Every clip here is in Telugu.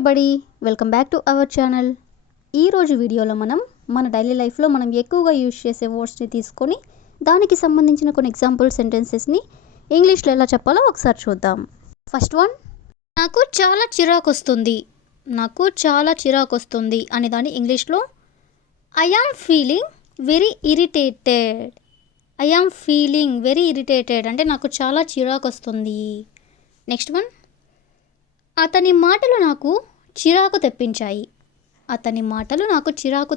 Everybody, welcome back to our channel. ఈరోజు వీడియోలో మన డైలీ లైఫ్లో మనం ఎక్కువగా యూజ్ చేసే వర్డ్స్ని తీసుకొని దానికి సంబంధించిన కొన్ని ఎగ్జాంపుల్ సెంటెన్సెస్ని ఇంగ్లీష్లో ఎలా చెప్పాలో ఒకసారి చూద్దాం. ఫస్ట్ వన్, నాకు చాలా చిరాకు వస్తుంది అనే దాన్ని ఇంగ్లీష్లో I am feeling very irritated అంటే నాకు చాలా చిరాకు వస్తుంది. నెక్స్ట్ వన్, అతని మాటలు నాకు చిరాకు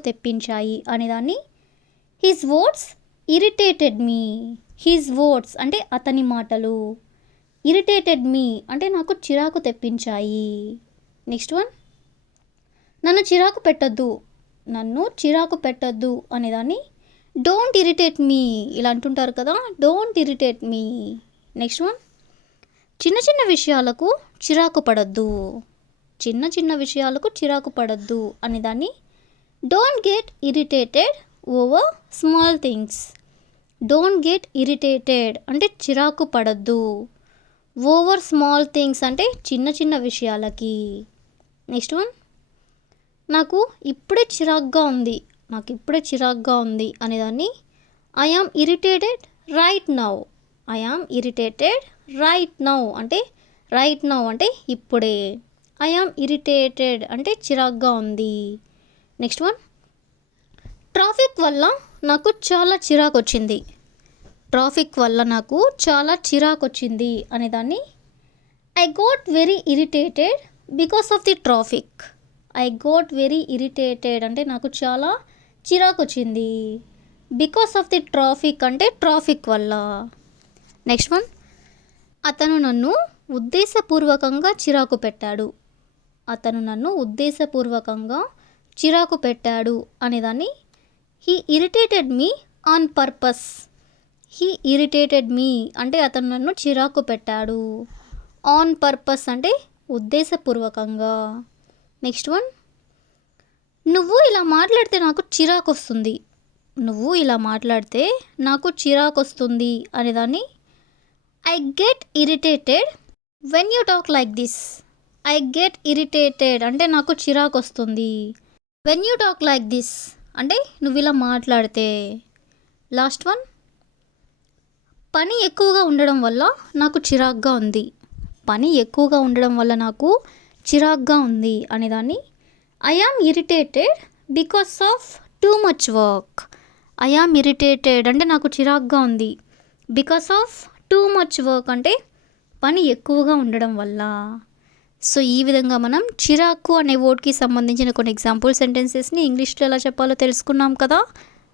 తెప్పించాయి అనేదాన్ని హిస్ వర్డ్స్ ఇరిటేటెడ్ మీ. హిస్ వర్డ్స్ అంటే అతని మాటలు, ఇరిటేటెడ్ మీ అంటే నాకు చిరాకు తెప్పించాయి. నెక్స్ట్ వన్, నన్ను చిరాకు పెట్టొద్దు అనేదాన్ని డోంట్ ఇరిటేట్ మీ. ఇలా అంటుంటారు కదా, don't irritate me. Next one, చిన్న చిన్న విషయాలకు చిరాకు పడద్దు అనేదాన్ని don't get irritated over small things. Don't get irritated అంటే చిరాకు పడద్దు, ఓవర్ స్మాల్ థింగ్స్ అంటే చిన్న చిన్న విషయాలకి. నెక్స్ట్ వన్, నాకు ఇప్పుడే చిరాగ్గా ఉంది అనేదాన్ని I am irritated right now అంటే ఇప్పుడే. ఐ యామ్ ఇరిటేటెడ్ అంటే చిరాగ్గా ఉంది. నెక్స్ట్ వన్, ట్రాఫిక్ వల్ల నాకు చాలా చిరాకు వచ్చింది అనేదాన్ని I got very irritated because of the traffic. అంటే నాకు చాలా చిరాకు వచ్చింది. బికాస్ ఆఫ్ ది ట్రాఫిక్ అంటే ట్రాఫిక్ వల్ల. నెక్స్ట్ వన్, అతను నన్ను ఉద్దేశపూర్వకంగా చిరాకు పెట్టాడు అనేదాన్ని he irritated me on purpose. అంటే అతను నన్ను చిరాకు పెట్టాడు. ఆన్ పర్పస్ అంటే ఉద్దేశపూర్వకంగా. నెక్స్ట్ వన్, నువ్వు ఇలా మాట్లాడితే నాకు చిరాకొస్తుంది అనేదాన్ని I get irritated when you talk like this. అంటే నాకు చిరాకు వస్తుంది. When you talk like this అంటే నువ్వు ఇలా మాట్లాడితే. లాస్ట్ వన్, పని ఎక్కువగా ఉండడం వల్ల నాకు చిరాగ్గా ఉంది అనేదాన్ని I am irritated because of too much work. అంటే నాకు చిరాగ్గా ఉంది. Because of too much work అంటే పని ఎక్కువగా ఉండడం వల్ల. సో ఈ విధంగా మనం చిరాకు అనే వర్డ్కి సంబంధించిన కొన్ని ఎగ్జాంపుల్ సెంటెన్సెస్ని ఇంగ్లీష్లో ఎలా చెప్పాలో తెలుసుకున్నాం కదా.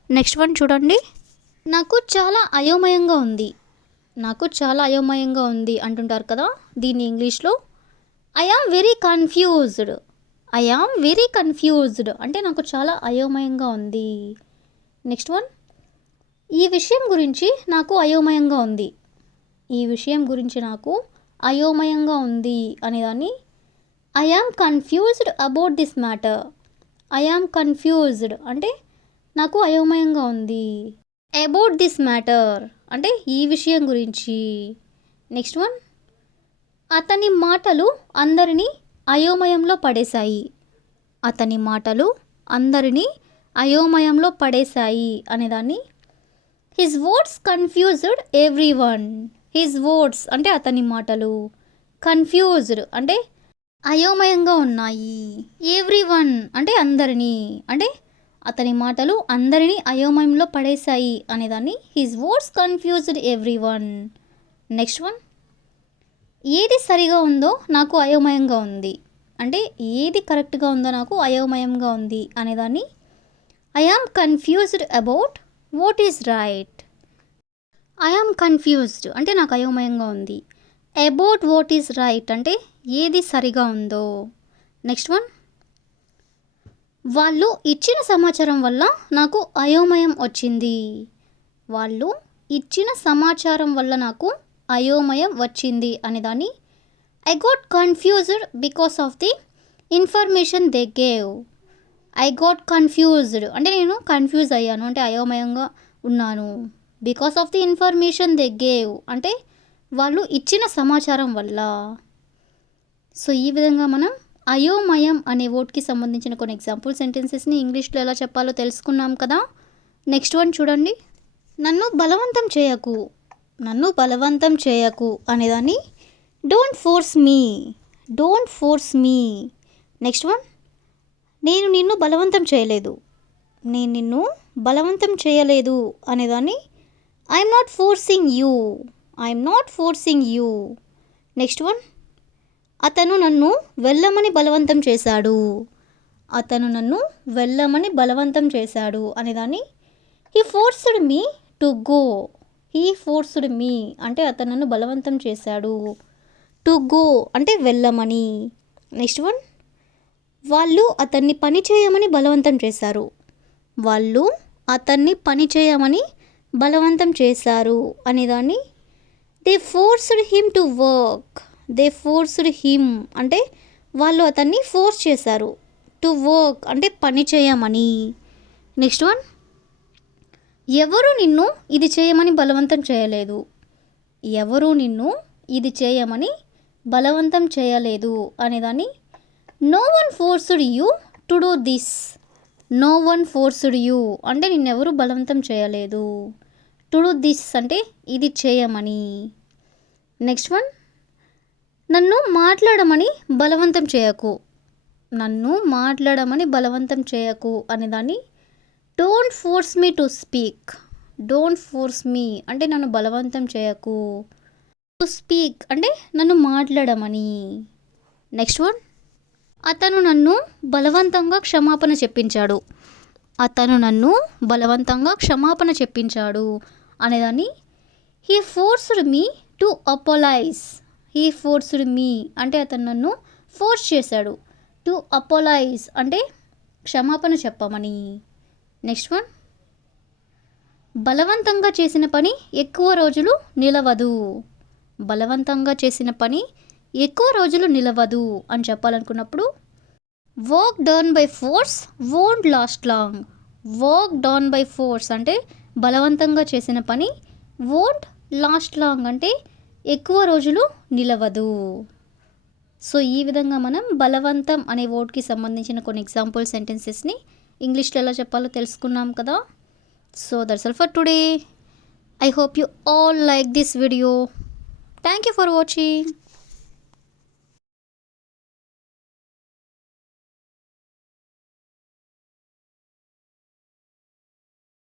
నెక్స్ట్ వన్ చూడండి, నాకు చాలా అయోమయంగా ఉంది అంటుంటారు కదా, దీన్ని ఇంగ్లీష్లో ఐ యామ్ వెరీ కన్ఫ్యూజ్డ్ అంటే నాకు చాలా అయోమయంగా ఉంది. నెక్స్ట్ వన్, ఈ విషయం గురించి నాకు అయోమయంగా ఉంది అనేదాన్ని I am confused about this matter. అంటే నాకు అయోమయంగా ఉంది. అబౌట్ దిస్ మ్యాటర్ అంటే ఈ విషయం గురించి. నెక్స్ట్ వన్, అతని మాటలు అందరినీ అయోమయంలో పడేశాయి అనేదాన్ని హిస్ వర్డ్స్ కన్ఫ్యూజ్డ్ ఎవ్రీవన్. అంటే అతని మాటలు, కన్ఫ్యూజ్డ్ అంటే అయోమయంగా ఉన్నాయి, ఎవ్రీవన్ అంటే అందరినీ, అంటే అతని మాటలు అందరినీ అయోమయంలో పడేశాయి అనేదాన్ని his words confused everyone. Next one, ఏది సరిగా ఉందో నాకు అయోమయంగా ఉంది అంటే ఏది కరెక్ట్గా ఉందో నాకు అయోమయంగా ఉంది అనేదాన్ని I am confused about what is right. అంటే నాకు అయోమయంగా ఉంది. అబౌట్ వాట్ ఈజ్ రైట్ అంటే ఏది సరిగా ఉందో. నెక్స్ట్ వన్, వాళ్ళు ఇచ్చిన సమాచారం వల్ల నాకు అయోమయం వచ్చింది అనేదాన్ని I got confused because of the information they gave. అంటే నేను కన్ఫ్యూజ్ అయ్యాను అంటే అయోమయంగా ఉన్నాను. Because of the information they gave అంటే వాళ్ళు ఇచ్చిన సమాచారం వల్ల. సో ఈ విధంగా మనం అయోమయం అనే వర్డ్కి సంబంధించిన కొన్ని ఎగ్జాంపుల్ సెంటెన్సెస్ని ఇంగ్లీష్లో ఎలా చెప్పాలో తెలుసుకున్నాం కదా. నెక్స్ట్ వన్ చూడండి. నన్ను బలవంతం చేయకు, నన్ను బలవంతం చేయకు అనేదాన్ని don't force me, don't force me. Next one, నేను నిన్ను బలవంతం చేయలేదు, నేను నిన్ను బలవంతం చేయలేదు అనేదాన్ని I'm not forcing you, I'm not forcing you. Next one, అతను నన్ను వెళ్ళమని బలవంతం చేశాడు, అతను నన్ను వెళ్ళమని బలవంతం చేశాడు అనేదాన్ని he forced me to go, he forced me అంటే అతను నన్ను బలవంతం చేశాడు. టు గో అంటే వెళ్ళమని. నెక్స్ట్ వన్, వాళ్ళు అతన్ని పని చేయమని బలవంతం చేశారు, వాళ్ళు అతన్ని పని చేయమని బలవంతం చేశారు అనేదాన్ని they forced him to work, they forced him అంటే వాళ్ళు అతన్ని ఫోర్స్ చేశారు. టు వర్క్ అంటే పని చేయమని. నెక్స్ట్ వన్, ఎవరు నిన్ను ఇది చేయమని బలవంతం చేయలేదు, ఎవరు నిన్ను ఇది చేయమని బలవంతం చేయలేదు అనేదాన్ని no one forced you to do this, no one forced you అంటే నిన్నెవరు బలవంతం చేయలేదు. టు డూ దిస్ అంటే ఇది చేయమని. నెక్స్ట్ వన్, నన్ను మాట్లాడమని బలవంతం చేయకు, నన్ను మాట్లాడమని బలవంతం చేయకు అనేదాన్ని don't force me to speak, don't force me అంటే నన్ను బలవంతం చేయకు. టు స్పీక్ అంటే నన్ను మాట్లాడమని. నెక్స్ట్ వన్, అతను నన్ను బలవంతంగా క్షమాపణ చెప్పించాడు, అతను నన్ను బలవంతంగా క్షమాపణ చెప్పించాడు అనేదాన్ని he forced me to apologise, he forced me అంటే అతను నన్ను ఫోర్స్ చేశాడు. టు అపోలైజ్ అంటే క్షమాపణ చెప్పమని. నెక్స్ట్ వన్, బలవంతంగా చేసిన పని ఎక్కువ రోజులు నిలవదు, బలవంతంగా చేసిన పని ఎక్కువ రోజులు నిలవదు అని చెప్పాలనుకున్నప్పుడు work done by force won't last long, work done by force అంటే బలవంతంగా చేసిన పని వోంట్ లాస్ట్ లాంగ్ అంటే ఎక్కువ రోజులు నిలవదు. సో ఈ విధంగా మనం బలవంతం అనే వర్డ్కి సంబంధించిన కొన్ని ఎగ్జాంపుల్ సెంటెన్సెస్ని ఇంగ్లీష్లో ఎలా చెప్పాలో తెలుసుకున్నాం కదా. So that's all for today. I hope you all like this video. Thank you for watching.